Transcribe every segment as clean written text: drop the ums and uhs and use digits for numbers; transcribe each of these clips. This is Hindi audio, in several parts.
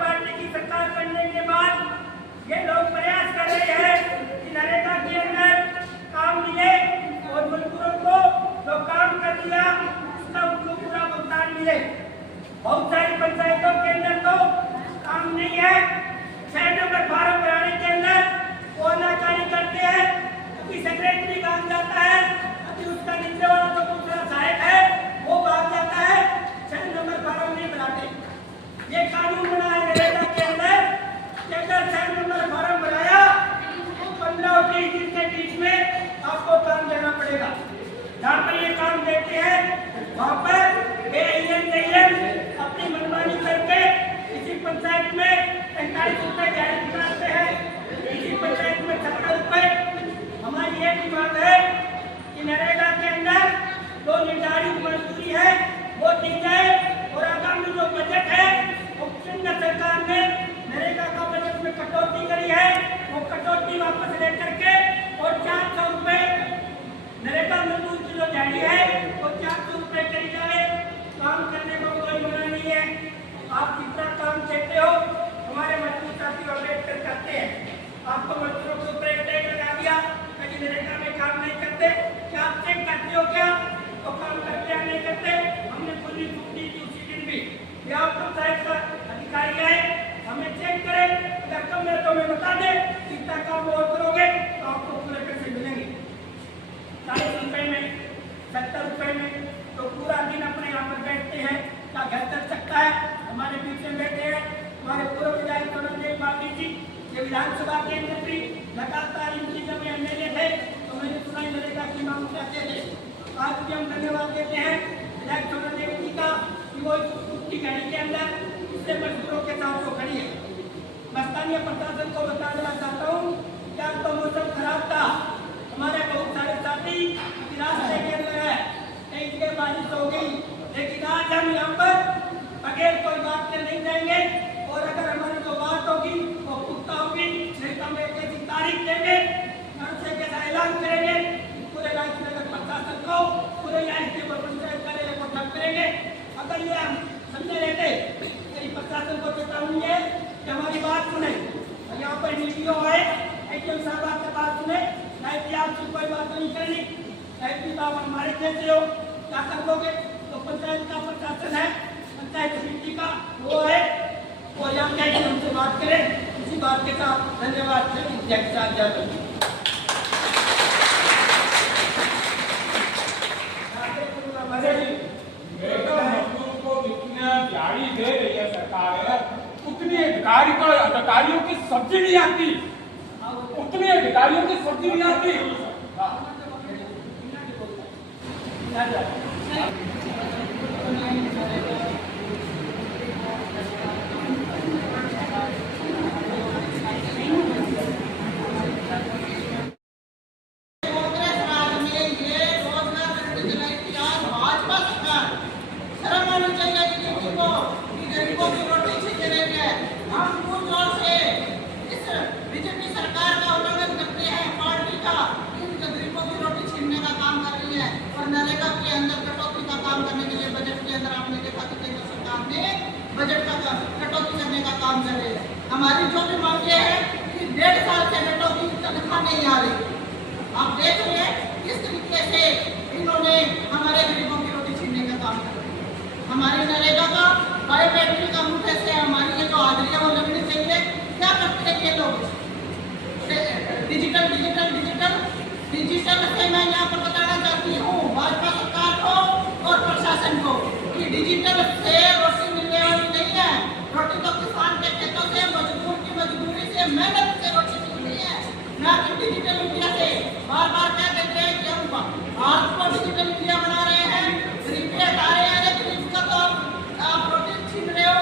पार्टी की सरकार बनने के बाद ये लोग प्रयास कर रहे हैं कि नरेगा के अंदर काम मिले और मजदूरों को जो काम कर दिया उसका उनको पूरा भुगतान मिले। बहुत सारी पंचायतों के अंदर तो काम नहीं है, 6 नंबर फॉर्म भराने के अंदर वो अनाकारी करते हैं, अभी सेक्रेटरी भाग जाता है, अभी उसका नीचे वाला जो दूसरा सहायक है वो भाग जाता है, 6 नंबर फॉर्म नहीं भराते। ये कानून बना है नरेगा के अंदर कि अगर 6 नंबर फॉर्म भराया तो 15 और 20 दिन के बीच में आपको काम देना पड़ेगा। जहाँ पर ये काम देते हैं वहाँ पर अपनी मनमानी करके किसी पंचायत में 45 रुपए जारी कराते हैं, किसी पंचायत में 70 रुपए। हमारी ये डिमांड है कि नरेगा के अंदर जो निर्धारित मजदूरी है वो दी जाए और आगामी जो बजट है वो केंद्र सरकार ने नरेगा का बजट में कटौती करी है, वो कटौती वापस लेकर के और 400 रुपए नरेगा मजदूर की जो दिहाड़ी है वो 400 रुपए करी जाए। काम करने को कोई मना नहीं है, आप जितना काम देते हो हमारे मजदूर साथी अम्बेडकर करते हैं। आपको मजदूरों के ऊपर एक टैग लगा दिया कहीं नरेगा में काम नहीं करते, क्या आप चेक करते हो क्या तो काम करते या नहीं करते? हमने खुली छुट्टी दी उसी दिन भी, या पंचायत का अधिकारी आए हमें चेक करें, अगर कम है तो हमें बता दे, कितना काम और करोगे तो आपको पूरे पैसे मिलेंगे। 40 रुपए में 70 रुपए में तो पूरा दिन अपने यहाँ पर बैठते हैं, क्या घर चल सकता है? हमारे बीच में बैठे हैं हमारे पूर्व विधायक सोनमदेव बागी जी, ये विधानसभा के अंदर भी लगातार इनकी जब एमएलए थे तो मैंने सुना नरेगा की मांग करते थे। आज भी हम धन्यवाद देते हैं विधायक सोनमदेव जी का कि वो छुट्टी घड़ी के अंदर इससे मजदूरों के साथ वो खड़ी है। मैं स्थानीय प्रशासन को बता देना चाहता हूँ कि आज तो मौसम खराब था, हमारे बहुत सारे साथी रास्ते के अंदर है, कई जगह बारिश हो गई, लेकिन आज हम यहाँ पर बगैर कोई बात के नहीं जाएंगे और अगर हमारी जो बात होगी वो पुख्ता होगी, नहीं तो हम एक ऐसी तारीख देंगे, से कैसा ऐलान करेंगे पूरे राजनगर प्रशासन को, पूरे राज्य के पंचायत कार्यालय को ठप करेंगे। अगर ये हम समझे रहते मेरी प्रशासन को चेतावनी है कि हमारी बात सुने, यहाँ पर वीडियो आए एटीएम साहब आपकी बात सुने, नहीं कि आपसे कोई बात नहीं करनी, नहीं तो आप हमारे कैसे हो, क्या कर लोगे? तो पंचायत का प्रशासन है, पंचायत समिति का वो है, वो यहाँ क्या हमसे बात करें। इसी बात के साथ धन्यवाद मजदूर को जितना दिहाड़ी दे रही है सरकार उतनी अधिकारियों की सब्जी नहीं आती, उतनी अधिकारियों की सब्जी नहीं आती। बजट का कटौती करने का काम कर रहे हैं। हमारी जो भी मांग है कि 1.5 साल से बेटों की तनख्वाह नहीं आ रही। आप देख रहे हैं किस तरीके से इन्होंने हमारे गरीबों की रोटी छीनने का काम कर रहे हैं। हमारी नरेगा का बायोमेट्रिक का मुद्दे से हमारी ये जो हाजिरियाँ वो लगनी चाहिए, क्या करते हैं ये लोग? डिजिटल डिजिटल डिजिटल डिजिटल से मैं यहाँ पर बताना चाहती हूँ भाजपा सरकार को और प्रशासन को कि डिजिटल से रोटी मिलने वाली नहीं है। रोटी तो किसान के खेतों से, मजदूर की मजदूरी से, मेहनत से रोटी मिलनी है, ना कि डिजिटल इंडिया से। बार बार क्या कहते हैं कि हम भारत को डिजिटल इंडिया बना रहे हैं, गरीबी हटा रहे हैं, गरीब का तो आप रोटी छीन रहे हो।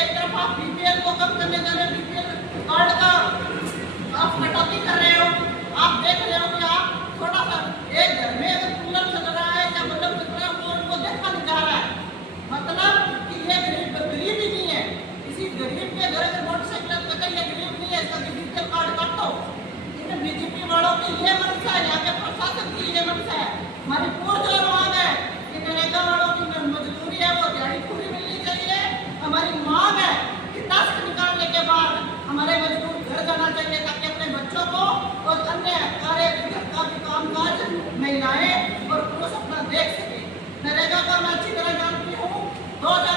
एक तरफ आप बीपीएल को कम करने जा रहे हैं, बीपीएल कार्ड का आप कटौती कर रहे हो। आप देख रहे हो कि आप थोड़ा सा एक घर में अगर कूलर चल रहा है या मतलब चल रहा है वो उनको देखा नहीं जा रहा है, मतलब कि ये गरीब ही नहीं है। इसी गरीब के घर अगर मोटरसाइकिल ये गरीब नहीं है, इसका बीपीएल कार्ड काट दो। बीजेपी वालों मैं अच्छी तरह जानती हूँ। 2000